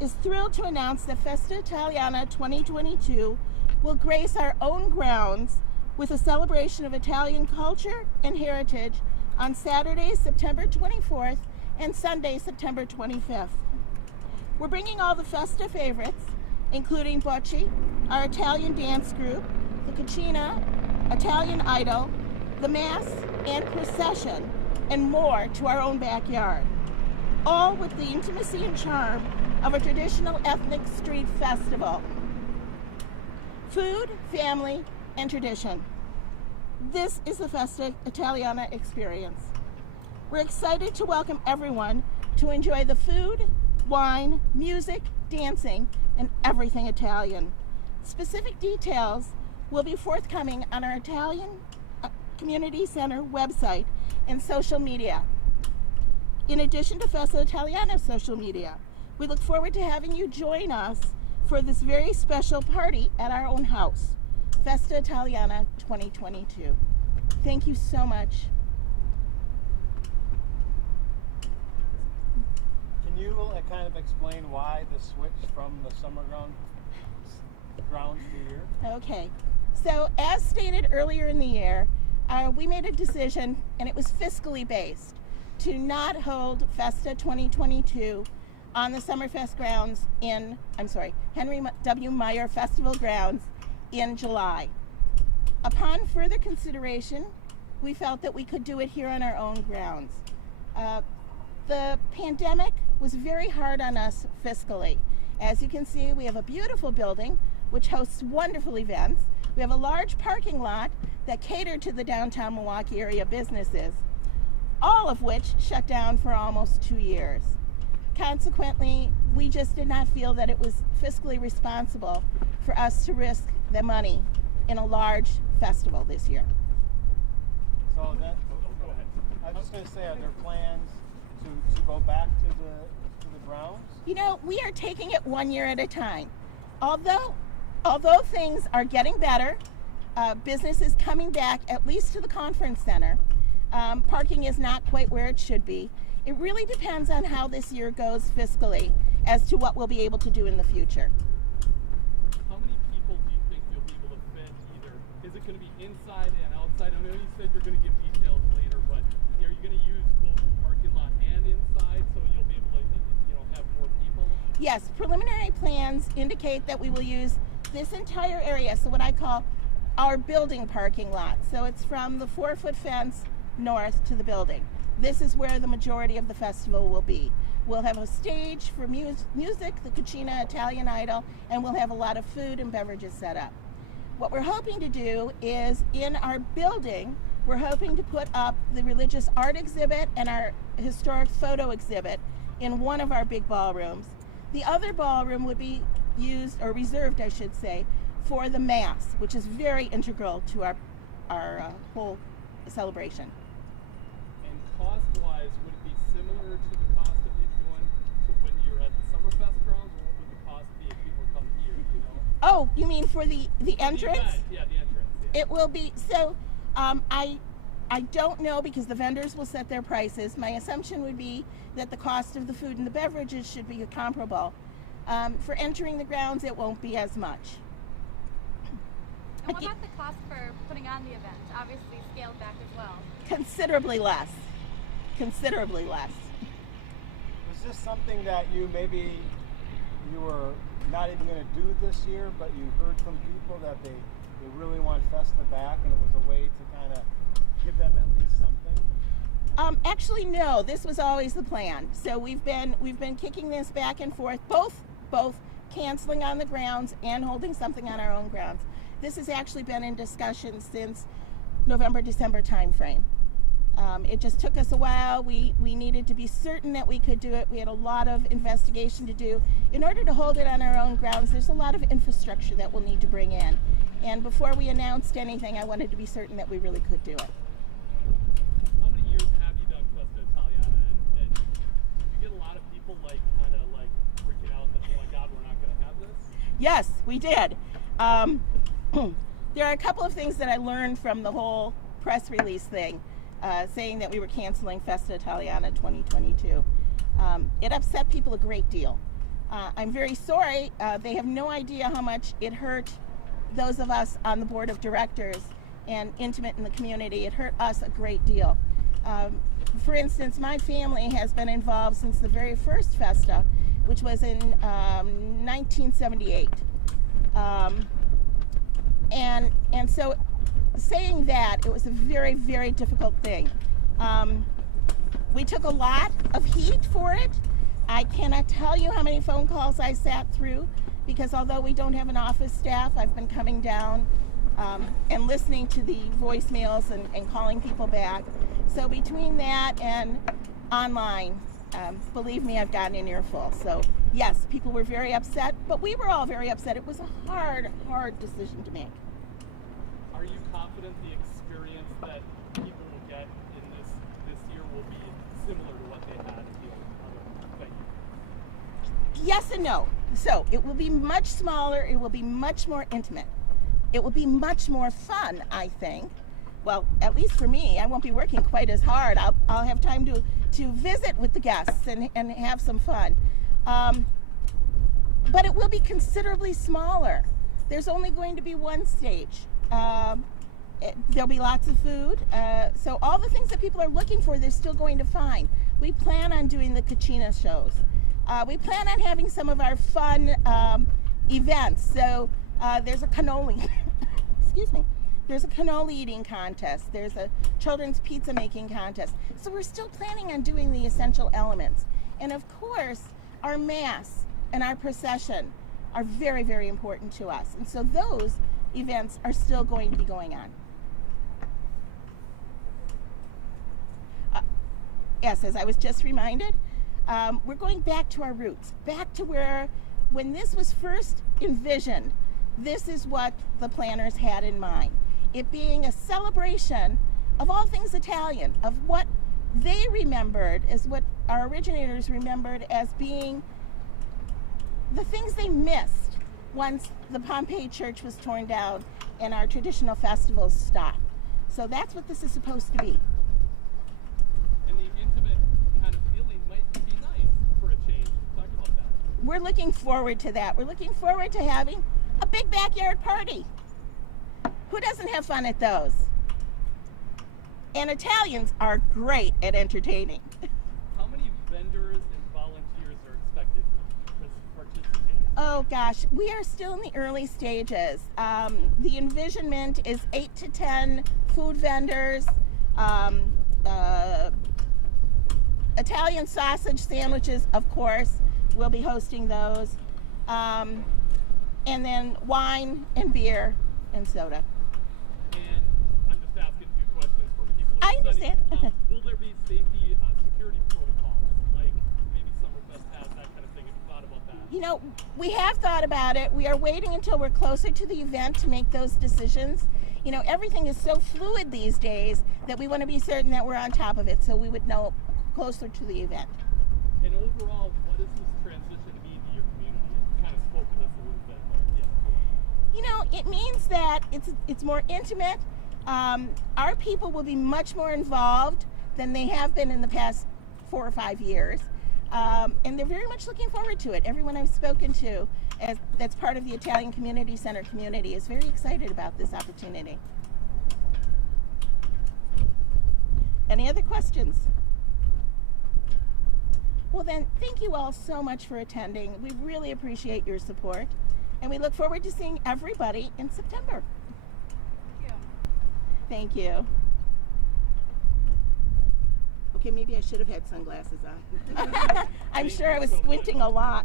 is thrilled to announce that Festa Italiana 2022 will grace our own grounds with a celebration of Italian culture and heritage on Saturday, September 24th and Sunday, September 25th. We're bringing all the Festa favorites, including Bocce, our Italian dance group, the Cucina, Italian Idol, the Mass and Procession, and more to our own backyard, all with the intimacy and charm of a traditional ethnic street festival. Food, family, and tradition. This is the Festa Italiana experience. We're excited to welcome everyone to enjoy the food, wine, music, dancing, and everything Italian. Specific details will be forthcoming on our Italian Community Center website and social media. In addition to Festa Italiana's social media, we look forward to having you join us for this very special party at our own house, Festa Italiana 2022. Thank you so much. Can you kind of explain why the switch from the summer grounds to here? Okay, so as stated earlier in the year, we made a decision, and it was fiscally based, to not hold Festa 2022 on the Summerfest grounds Henry W. Meyer Festival grounds in July. Upon further consideration, we felt that we could do it here on our own grounds. The pandemic was very hard on us fiscally. As you can see, we have a beautiful building which hosts wonderful events. We have a large parking lot that catered to the downtown Milwaukee area businesses, all of which shut down for almost 2 years. Consequently, we just did not feel that it was fiscally responsible for us to risk the money in a large festival this year. So that, go ahead. I was just going to say, are there plans to go back to the grounds? You know, we are taking it 1 year at a time. Although things are getting better, business is coming back, at least to the conference center. Parking is not quite where it should be. It really depends on how this year goes fiscally as to what we'll be able to do in the future. How many people do you think you'll be able to fit either? Is it going to be inside and outside? I know you said you're going to give details later, but are you going to use both the parking lot and inside so you'll be able to, have more people? Yes, preliminary plans indicate that we will use this entire area, so what I call our building parking lot. So it's from the 4-foot fence north to the building. This is where the majority of the festival will be. We'll have a stage for music, the Cucina, Italian Idol, and we'll have a lot of food and beverages set up. What we're hoping to do is, in our building, we're hoping to put up the religious art exhibit and our historic photo exhibit in one of our big ballrooms. The other ballroom would be used, or reserved I should say, for the Mass, which is very integral to our whole celebration. Cost-wise, would it be similar to the cost of it going to when you're at the Summerfest grounds, or what would the cost be if people come here, Oh, you mean for the entrance? Yeah, the entrance. Yeah. It will be, so I don't know because the vendors will set their prices. My assumption would be that the cost of the food and the beverages should be comparable. For entering the grounds, it won't be as much. And what about the cost for putting on the event? Obviously scaled back as well. Considerably less. Considerably less. Was this something that you were not even going to do this year, but you heard from people that they really want Festa back, and it was a way to kind of give them at least something? Actually, no. This was always the plan. So we've been kicking this back and forth, both canceling on the grounds and holding something on our own grounds. This has actually been in discussion since November, December timeframe. It just took us a while. We needed to be certain that we could do it. We had a lot of investigation to do. In order to hold it on our own grounds, there's a lot of infrastructure that we'll need to bring in. And before we announced anything, I wanted to be certain that we really could do it. How many years have you done Festa Italiana? And did you get a lot of people kind of freaking out that, oh my God, we're not going to have this? Yes, we did. There are a couple of things that I learned from the whole press release thing, saying that we were canceling Festa Italiana 2022. It upset people a great deal. I'm very sorry. They have no idea how much it hurt those of us on the board of directors and intimate in the community. It hurt us a great deal. For instance, my family has been involved since the very first Festa, which was in 1978. And so saying that, it was a very, very difficult thing. We took a lot of heat for it. I cannot tell you how many phone calls I sat through, because although we don't have an office staff, I've been coming down and listening to the voicemails and calling people back. So between that and online, believe me, I've gotten an earful. So yes, people were very upset, but we were all very upset. It was a hard, hard decision to make. Are you confident the experience that people will get in this year will be similar to what they had at the other venue? Yes and no. So it will be much smaller. It will be much more intimate. It will be much more fun, I think. Well, at least for me, I won't be working quite as hard. I'll have time to visit with the guests and have some fun. But it will be considerably smaller. There's only going to be one stage. There'll be lots of food. So all the things that people are looking for, they're still going to find. We plan on doing the Kachina shows. We plan on having some of our fun events. So there's a cannoli, excuse me. There's a cannoli eating contest. There's a children's pizza making contest. So we're still planning on doing the essential elements. And of course, our mass and our procession are very, very important to us. And so those events are still going to be going on. Yes, as I was just reminded, we're going back to our roots, back to where, when this was first envisioned, this is what the planners had in mind. It being a celebration of all things Italian, of what they remembered as what our originators remembered as being the things they missed once the Pompeii church was torn down and our traditional festivals stopped. So that's what this is supposed to be. And the intimate kind of feeling might be nice for a change. Talk about that. We're looking forward to that. We're looking forward to having a big backyard party. Who doesn't have fun at those? And Italians are great at entertaining. How many vendors and volunteers are expected to participate? Oh gosh, we are still in the early stages. The envisionment is 8 to 10 food vendors, Italian sausage sandwiches, of course, we'll be hosting those, and then wine and beer and soda. And I'm just asking a few questions for people. I understand. Will there be safety security protocols, like maybe Summerfest has, that kind of thing? Have you thought about that? You know, we have thought about it. We are waiting until we're closer to the event to make those decisions. You know, everything is so fluid these days that we want to be certain that we're on top of it, so we would know closer to the event. And overall, what does this transition mean to your community? You kind of spoke to this a little bit, but yeah. You know, it means that it's more intimate. Our people will be much more involved than they have been in the past 4 or 5 years. And they're very much looking forward to it. Everyone I've spoken to that's part of the Italian Community Center community is very excited about this opportunity. Any other questions? Well then, thank you all so much for attending. We really appreciate your support, and we look forward to seeing everybody in September. Thank you. Okay, maybe I should have had sunglasses on. I'm sure I was squinting a lot.